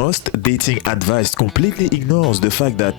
Most dating advice completely ignores the fact that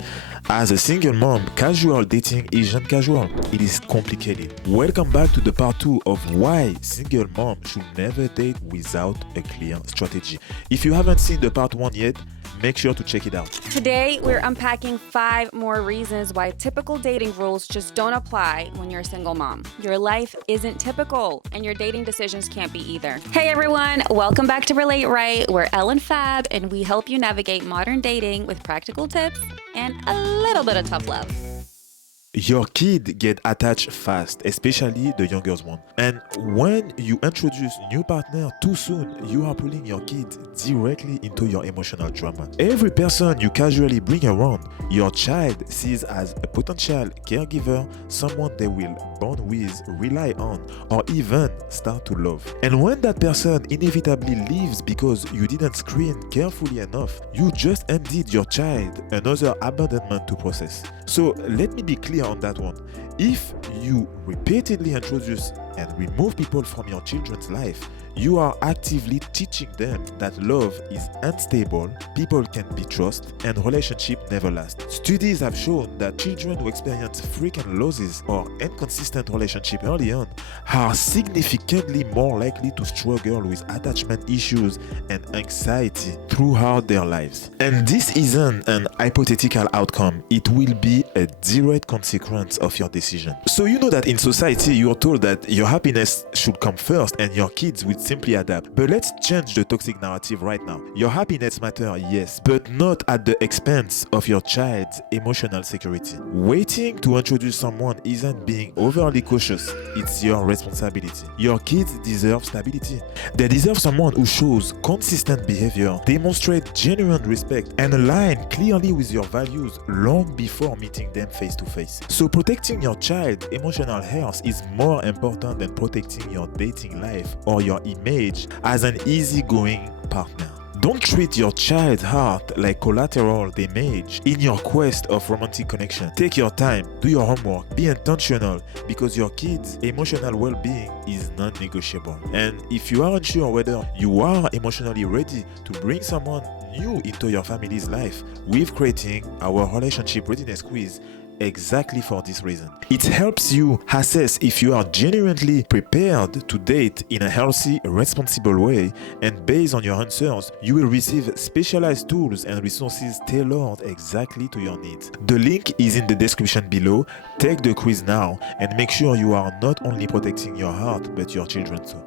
as a single mom, casual dating isn't casual. It is complicated. Welcome back to the part 2 of why single mom should never date without a clear strategy. If you haven't seen the part 1 yet, make sure to check it out. Today, we're unpacking 5 more reasons why typical dating rules just don't apply when you're a single mom. Your life isn't typical, and your dating decisions can't be either. Hey everyone, welcome back to Relate Right. We're Ellen Fab, and we help you navigate modern dating with practical tips and a little bit of tough love. Your kid get attached fast, especially the younger one. And when you introduce new partner too soon, you are pulling your kid directly into your emotional drama. Every person you casually bring around, your child sees as a potential caregiver, someone they will bond with, rely on, or even start to love. And when that person inevitably leaves because you didn't screen carefully enough, you just ended your child another abandonment to process. So let me be clear on that one. If you repeatedly introduce and remove people from your children's life, you are actively teaching them that love is unstable, people can be trusted, and relationships never last. Studies have shown that children who experience frequent losses or inconsistent relationships early on are significantly more likely to struggle with attachment issues and anxiety throughout their lives. And this isn't an hypothetical outcome, it will be a direct consequence of your decision. So you know that in society you are told that your happiness should come first and your kids will simply adapt. But let's change the toxic narrative right now. Your happiness matters, yes, but not at the expense of your child's emotional security. Waiting to introduce someone isn't being overly cautious, it's your responsibility. Your kids deserve stability. They deserve someone who shows consistent behavior, demonstrates genuine respect, and align clearly with your values long before meeting them face to face. So protecting your child's emotional health is more important than protecting your dating life or your image as an easygoing partner. Don't treat your child's heart like collateral damage in your quest of romantic connection. Take your time, do your homework, be intentional, because your kid's emotional well-being is non-negotiable. And if you are unsure whether you are emotionally ready to bring someone new into your family's life, we're creating our relationship readiness quiz exactly for this reason. It helps you assess if you are genuinely prepared to date in a healthy, responsible way, and based on your answers, you will receive specialized tools and resources tailored exactly to your needs. The link is in the description below. Take the quiz now and make sure you are not only protecting your heart but your children too.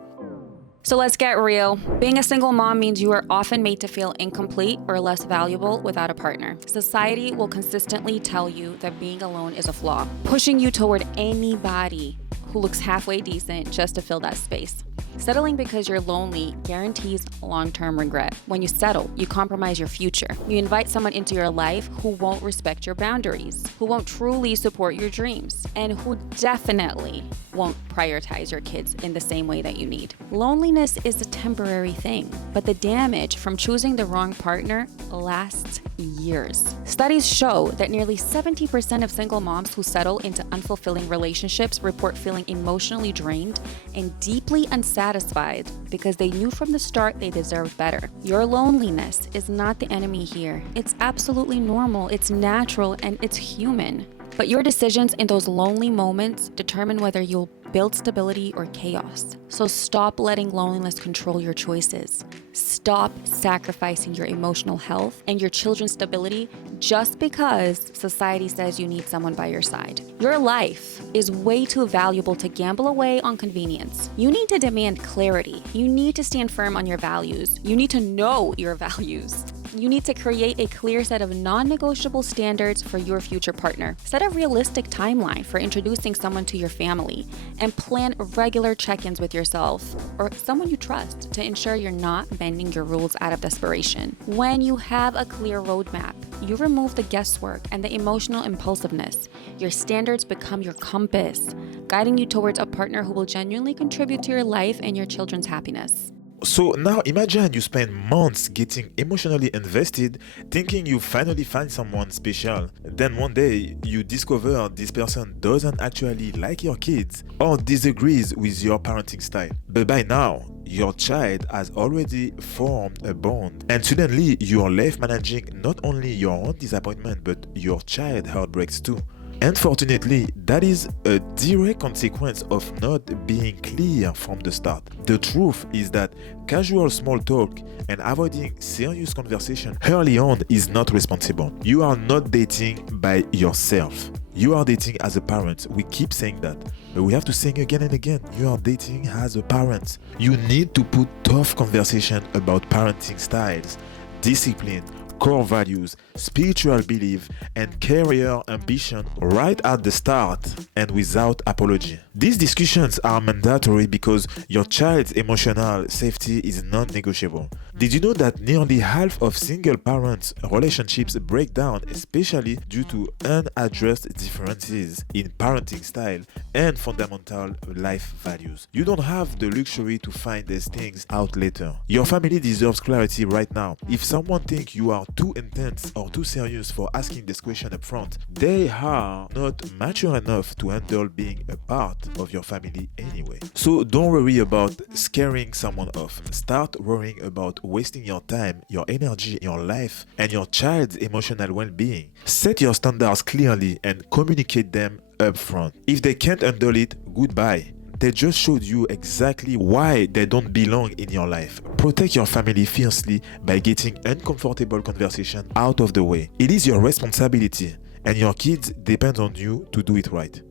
So let's get real. Being a single mom means you are often made to feel incomplete or less valuable without a partner. Society will consistently tell you that being alone is a flaw, pushing you toward anybody who looks halfway decent just to fill that space. Settling because you're lonely guarantees long-term regret. When you settle, you compromise your future. You invite someone into your life who won't respect your boundaries, who won't truly support your dreams, and who definitely won't prioritize your kids in the same way that you need. Loneliness is a temporary thing, but the damage from choosing the wrong partner lasts years. Studies show that nearly 70% of single moms who settle into unfulfilling relationships report feeling emotionally drained and deeply unsatisfied because they knew from the start they deserved better. Your loneliness is not the enemy here. It's absolutely normal, it's natural, and it's human. But your decisions in those lonely moments determine whether you'll build stability or chaos. So stop letting loneliness control your choices. Stop sacrificing your emotional health and your children's stability just because society says you need someone by your side. Your life is way too valuable to gamble away on convenience. You need to demand clarity. You need to stand firm on your values. You need to know your values. You need to create a clear set of non-negotiable standards for your future partner. Set a realistic timeline for introducing someone to your family and plan regular check-ins with yourself or someone you trust to ensure you're not bending your rules out of desperation. When you have a clear roadmap, you remove the guesswork and the emotional impulsiveness. Your standards become your compass, guiding you towards a partner who will genuinely contribute to your life and your children's happiness. So now imagine you spend months getting emotionally invested, thinking you finally find someone special. Then one day you discover this person doesn't actually like your kids or disagrees with your parenting style. But by now, your child has already formed a bond, and suddenly you are left managing not only your own disappointment but your child heartbreaks too. Unfortunately, that is a direct consequence of not being clear from the start. The truth is that casual small talk and avoiding serious conversation early on is not responsible. You are not dating by yourself. You are dating as a parent. We keep saying that, but we have to say again and again, you are dating as a parent. You need to put tough conversation about parenting styles, discipline, core values, spiritual belief, and career ambition right at the start and without apology. These discussions are mandatory because your child's emotional safety is non-negotiable. Did you know that nearly half of single parents' relationships break down, especially due to unaddressed differences in parenting style and fundamental life values? You don't have the luxury to find these things out later. Your family deserves clarity right now. If someone thinks you are too intense or too serious for asking this question up front, they are not mature enough to handle being a part of your family anyway. So don't worry about scaring someone off. Start worrying about wasting your time, your energy, your life, and your child's emotional well-being. Set your standards clearly and communicate them up front. If they can't handle it, goodbye. They just showed you exactly why they don't belong in your life. Protect your family fiercely by getting uncomfortable conversation out of the way. It is your responsibility, and your kids depend on you to do it right.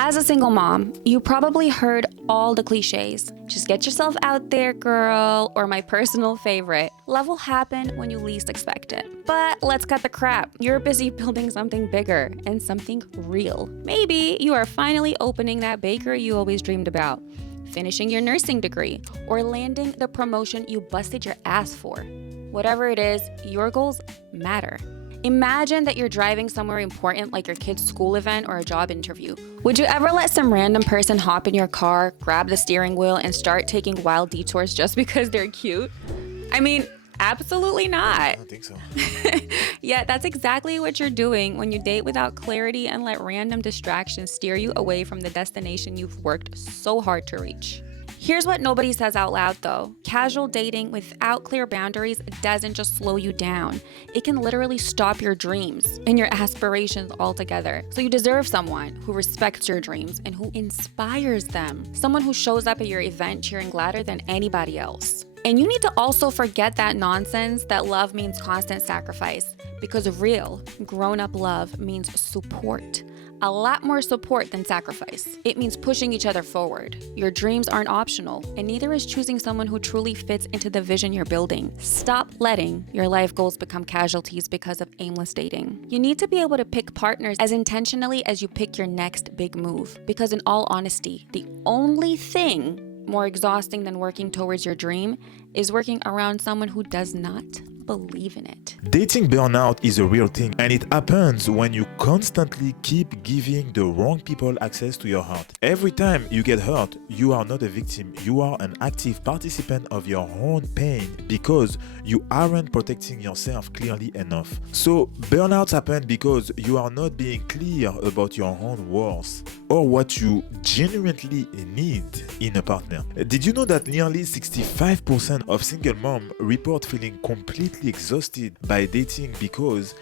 As a single mom, you probably heard all the cliches. Just get yourself out there, girl, or my personal favorite, love will happen when you least expect it. But let's cut the crap. You're busy building something bigger and something real. Maybe you are finally opening that bakery you always dreamed about, finishing your nursing degree, or landing the promotion you busted your ass for. Whatever it is, your goals matter. Imagine that you're driving somewhere important like your kid's school event or a job interview. Would you ever let some random person hop in your car, grab the steering wheel, and start taking wild detours just because they're cute? I mean, absolutely not. I don't think so. Yeah, that's exactly what you're doing when you date without clarity and let random distractions steer you away from the destination you've worked so hard to reach. Here's what nobody says out loud though. Casual dating without clear boundaries doesn't just slow you down. It can literally stop your dreams and your aspirations altogether. So you deserve someone who respects your dreams and who inspires them. Someone who shows up at your event cheering louder than anybody else. And you need to also forget that nonsense that love means constant sacrifice, because real, grown-up love means support. A lot more support than sacrifice. It means pushing each other forward. Your dreams aren't optional, and neither is choosing someone who truly fits into the vision you're building. Stop letting your life goals become casualties because of aimless dating. You need to be able to pick partners as intentionally as you pick your next big move, because in all honesty, the only thing more exhausting than working towards your dream is working around someone who does not believe in it. Dating burnout is a real thing, and it happens when you constantly keep giving the wrong people access to your heart. Every time you get hurt, you are not a victim, you are an active participant of your own pain because you aren't protecting yourself clearly enough. So burnouts happen because you are not being clear about your own worth or what you genuinely need in a partner. Did you know that nearly 65% of single moms report feeling completely exhausted by dating because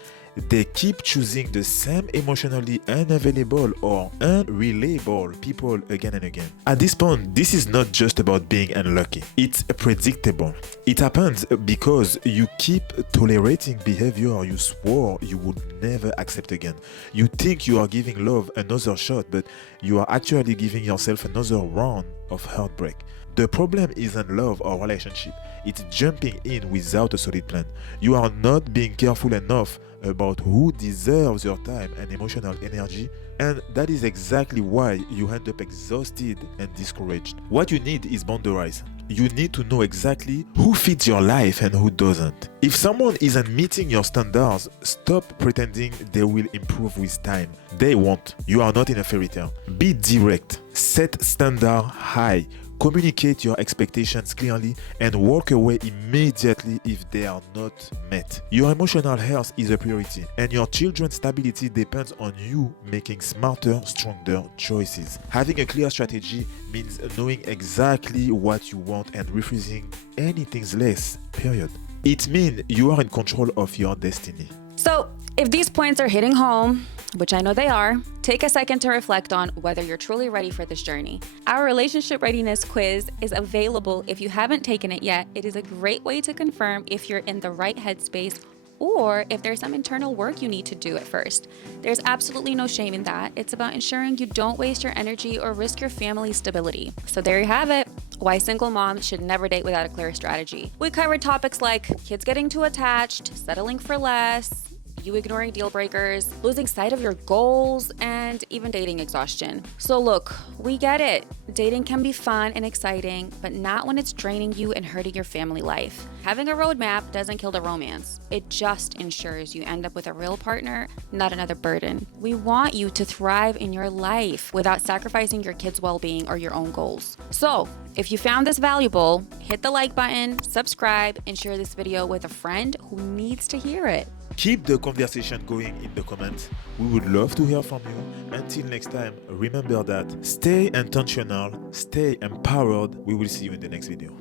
they keep choosing the same emotionally unavailable or unreliable people again and again? At this point, this is not just about being unlucky. It's predictable. It happens because you keep tolerating behavior you swore you would never accept again. You think you are giving love another shot, but you are actually giving yourself another round of heartbreak. The problem isn't love or relationship. It's jumping in without a solid plan. You are not being careful enough about who deserves your time and emotional energy, and that is exactly why you end up exhausted and discouraged. What you need is boundaries. You need to know exactly who fits your life and who doesn't. If someone isn't meeting your standards, stop pretending they will improve with time. They won't. You are not in a fairy tale. Be direct. Set standard high. Communicate your expectations clearly and walk away immediately if they are not met. Your emotional health is a priority, and your children's stability depends on you making smarter, stronger choices. Having a clear strategy means knowing exactly what you want and refusing anything less, period. It means you are in control of your destiny. So, if these points are hitting home, which I know they are, take a second to reflect on whether you're truly ready for this journey. Our relationship readiness quiz is available if you haven't taken it yet. It is a great way to confirm if you're in the right headspace or if there's some internal work you need to do at first. There's absolutely no shame in that. It's about ensuring you don't waste your energy or risk your family's stability. So there you have it. Why single moms should never date without a clear strategy. We covered topics like kids getting too attached, settling for less, you ignoring deal breakers, losing sight of your goals, and even dating exhaustion. So look, we get it. Dating can be fun and exciting, but not when it's draining you and hurting your family life. Having a roadmap doesn't kill the romance. It just ensures you end up with a real partner, not another burden. We want you to thrive in your life without sacrificing your kids' well-being or your own goals. So, if you found this valuable, hit the like button, subscribe, and share this video with a friend who needs to hear it. Keep the conversation going in the comments. We would love to hear from you. Until next time, remember that stay intentional, stay empowered. We will see you in the next video.